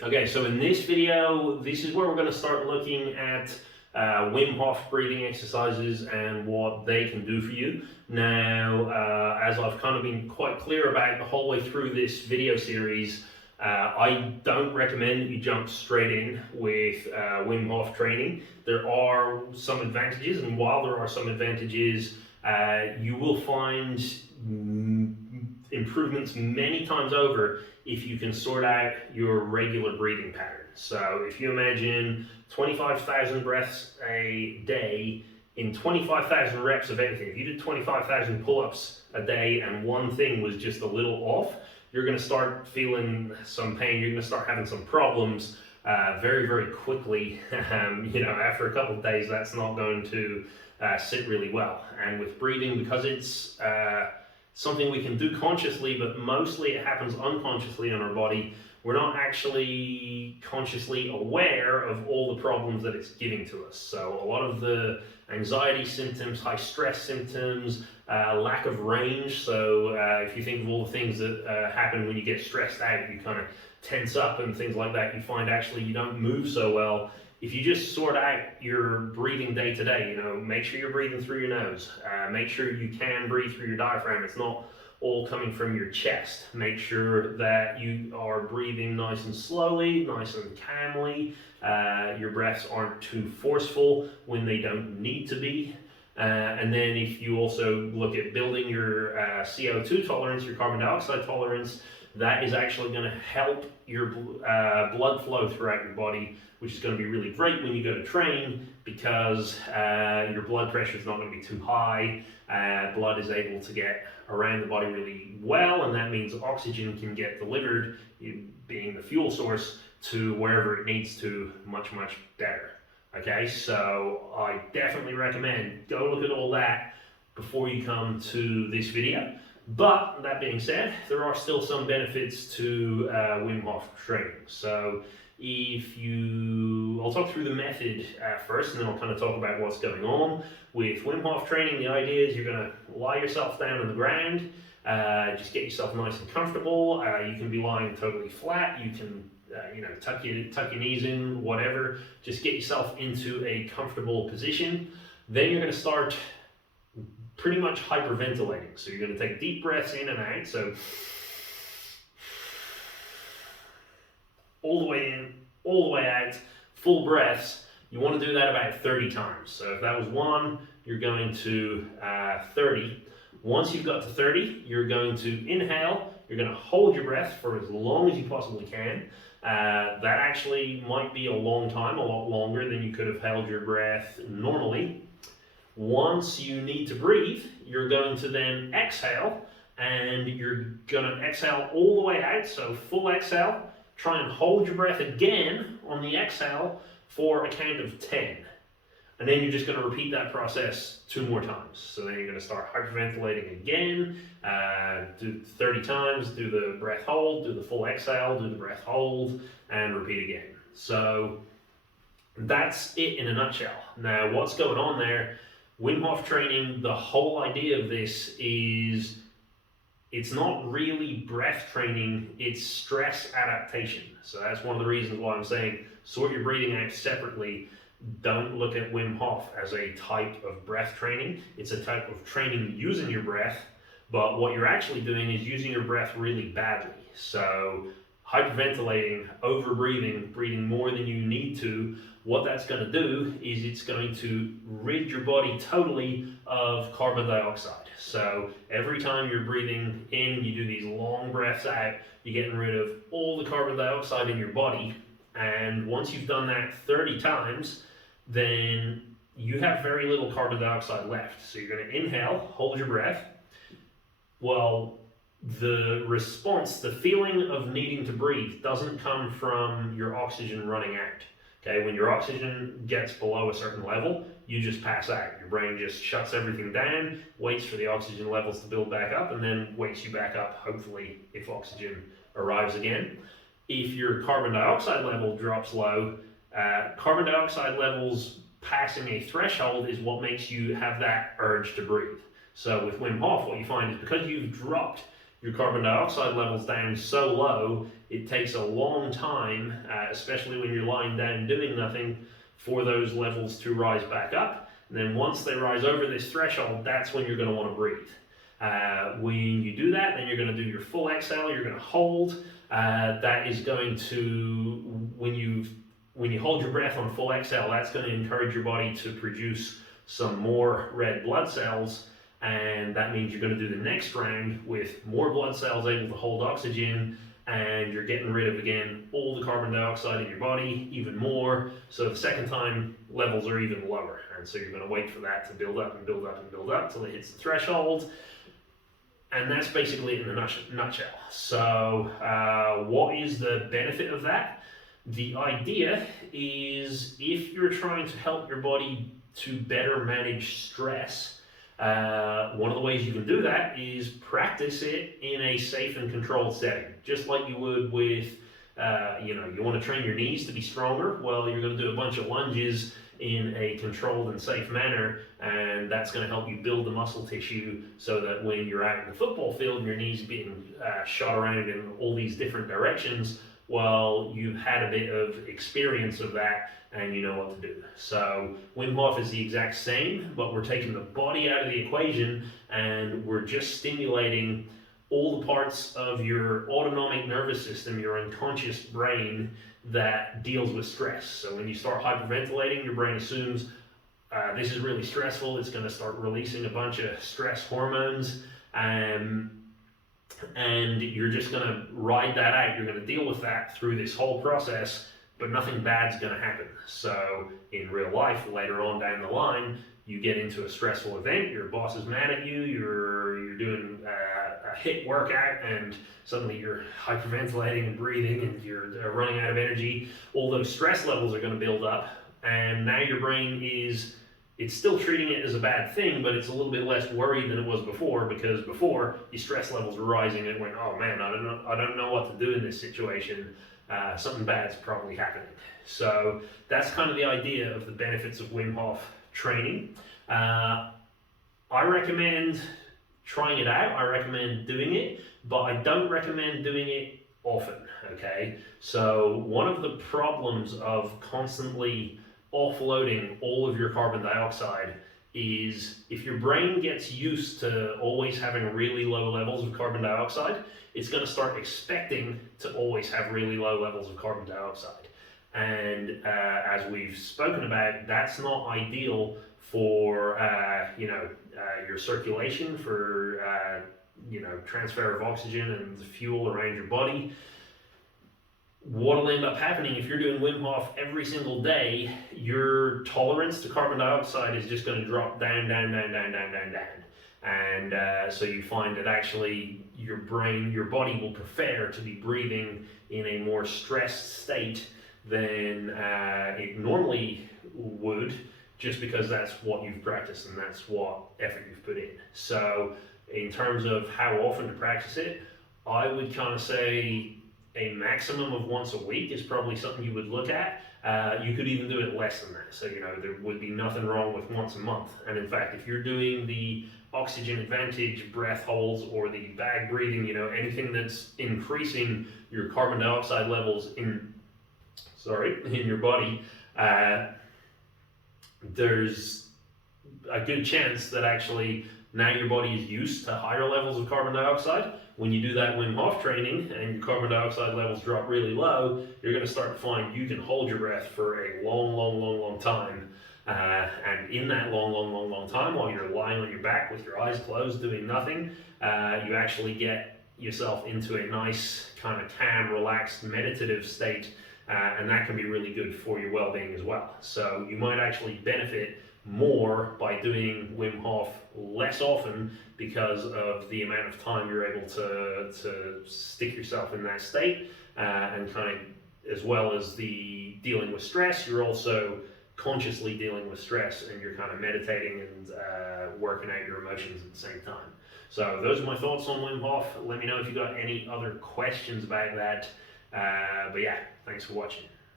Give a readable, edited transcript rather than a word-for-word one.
Okay, so in this video, this is where we're going to start looking at Wim Hof breathing exercises and what they can do for you. Now, as I've kind of been quite clear about the whole way through this video series, I don't recommend that you jump straight in with Wim Hof training. There are some advantages, and while there are some advantages, you will find improvements many times over if you can sort out your regular breathing pattern. So if you imagine 25,000 breaths a day in 25,000 reps of anything, if you did 25,000 pull-ups a day and one thing was just a little off, you're going to start feeling some pain. You're going to start having some problems very, very quickly. After a couple of days, that's not going to sit really well. And with breathing, because it's something we can do consciously, but mostly it happens unconsciously in our body, we're not actually consciously aware of all the problems that it's giving to us. So a lot of the anxiety symptoms, high stress symptoms, lack of range. So if you think of all the things that happen when you get stressed out, you kind of tense up and things like that, you find actually you don't move so well. If you just sort out your breathing day to day, make sure you're breathing through your nose. Make sure you can breathe through your diaphragm. It's not all coming from your chest. Make sure that you are breathing nice and slowly, nice and calmly. Your breaths aren't too forceful when they don't need to be. And then if you also look at building your CO2 tolerance, your carbon dioxide tolerance, that is actually going to help your blood flow throughout your body, which is going to be really great when you go to train because your blood pressure is not going to be too high. Blood is able to get around the body really well, and that means oxygen can get delivered, being the fuel source, to wherever it needs to much, much better. Okay, so I definitely recommend go look at all that before you come to this video. But that being said, there are still some benefits to Wim Hof training. So I'll talk through the method first, and then I'll kind of talk about what's going on. With Wim Hof training, the idea is you're going to lie yourself down on the ground, just get yourself nice and comfortable. You can be lying totally flat. You can tuck your knees in, whatever. Just get yourself into a comfortable position. Then you're going to start pretty much hyperventilating. So you're going to take deep breaths in and out. So all the way in, all the way out, full breaths. You want to do that about 30 times. So if that was 1, you're going to 30. Once you've got to 30, you're going to inhale. You're going to hold your breath for as long as you possibly can. That actually might be a long time, a lot longer than you could have held your breath normally. Once you need to breathe, you're going to then exhale, and you're going to exhale all the way out, so full exhale. Try and hold your breath again on the exhale for a count of 10. And then you're just going to repeat that process 2 more times. So then you're going to start hyperventilating again, do 30 times, do the breath hold, do the full exhale, do the breath hold, and repeat again. So that's it in a nutshell. Now, what's going on there? Wim Hof training, the whole idea of this is it's not really breath training, it's stress adaptation. So that's one of the reasons why I'm saying sort your breathing out separately. Don't look at Wim Hof as a type of breath training. It's a type of training using your breath, but what you're actually doing is using your breath really badly. So hyperventilating, over breathing, breathing more than you need to, what that's going to do is it's going to rid your body totally of carbon dioxide. So every time you're breathing in, you do these long breaths out, you're getting rid of all the carbon dioxide in your body. And once you've done that 30 times, then you have very little carbon dioxide left. So you're going to inhale, hold your breath. Well, the response, the feeling of needing to breathe doesn't come from your oxygen running out. Okay, when your oxygen gets below a certain level, you just pass out. Your brain just shuts everything down, waits for the oxygen levels to build back up, and then wakes you back up, hopefully, if oxygen arrives again. If your carbon dioxide level drops low, carbon dioxide levels passing a threshold is what makes you have that urge to breathe. So with Wim Hof, what you find is because you've dropped your carbon dioxide levels down so low, it takes a long time, especially when you're lying down doing nothing, for those levels to rise back up. And then once they rise over this threshold, that's when you're going to want to breathe. When you do that, then you're going to do your full exhale, you're going to hold. That is going to, when you hold your breath on full exhale, that's going to encourage your body to produce some more red blood cells, and that means you're going to do the next round with more blood cells able to hold oxygen, and you're getting rid of, again, all the carbon dioxide in your body, even more. So the second time, levels are even lower, and so you're going to wait for that to build up and build up and build up till it hits the threshold. And that's basically it in a nutshell. So what is the benefit of that? The idea is, if you're trying to help your body to better manage stress, one of the ways you can do that is practice it in a safe and controlled setting. Just like you would with, you want to train your knees to be stronger. Well, you're going to do a bunch of lunges in a controlled and safe manner, and that's going to help you build the muscle tissue so that when you're out in the football field and your knees being shot around in all these different directions, well, you've had a bit of experience of that and you know what to do. So Wim Hof is the exact same, but we're taking the body out of the equation and we're just stimulating all the parts of your autonomic nervous system, your unconscious brain, that deals with stress. So when you start hyperventilating, your brain assumes this is really stressful. It's going to start releasing a bunch of stress hormones, and you're just going to ride that out. You're going to deal with that through this whole process, but nothing bad's going to happen. So in real life, later on down the line, you get into a stressful event, your boss is mad at you, you're doing a HIIT workout, and suddenly you're hyperventilating and breathing and you're running out of energy. All those stress levels are going to build up, and now your brain it's still treating it as a bad thing, but it's a little bit less worried than it was before, because before your stress levels were rising and it went, oh man, I don't know what to do in this situation. Something bad's probably happening. So that's kind of the idea of the benefits of Wim Hof training. I recommend trying it out. I recommend doing it, but I don't recommend doing it often, okay? So one of the problems of constantly offloading all of your carbon dioxide is, if your brain gets used to always having really low levels of carbon dioxide, it's going to start expecting to always have really low levels of carbon dioxide. And as we've spoken about, that's not ideal for your circulation, for transfer of oxygen and fuel around your body. What'll end up happening if you're doing Wim Hof every single day, your tolerance to carbon dioxide is just going to drop down. And so you find that actually your body will prefer to be breathing in a more stressed state than it normally would, just because that's what you've practiced and that's what effort you've put in. So in terms of how often to practice it, I would kind of say a maximum of once a week is probably something you would look at. You could even do it less than that. So, there would be nothing wrong with once a month. And in fact, if you're doing the oxygen advantage breath holds or the bag breathing, anything that's increasing your carbon dioxide levels in your body, there's a good chance that actually now your body is used to higher levels of carbon dioxide. When you do that Wim Hof training and your carbon dioxide levels drop really low, you're going to start to find you can hold your breath for a long time. And in that long time, while you're lying on your back with your eyes closed doing nothing, you actually get yourself into a nice kind of calm, relaxed, meditative state. And that can be really good for your well-being as well. So you might actually benefit more by doing Wim Hof less often because of the amount of time you're able to stick yourself in that state, and kind of, as well as the dealing with stress, you're also consciously dealing with stress and you're kind of meditating and working out your emotions at the same time. So those are my thoughts on Wim Hof. Let me know if you got any other questions about that. But yeah, thanks for watching.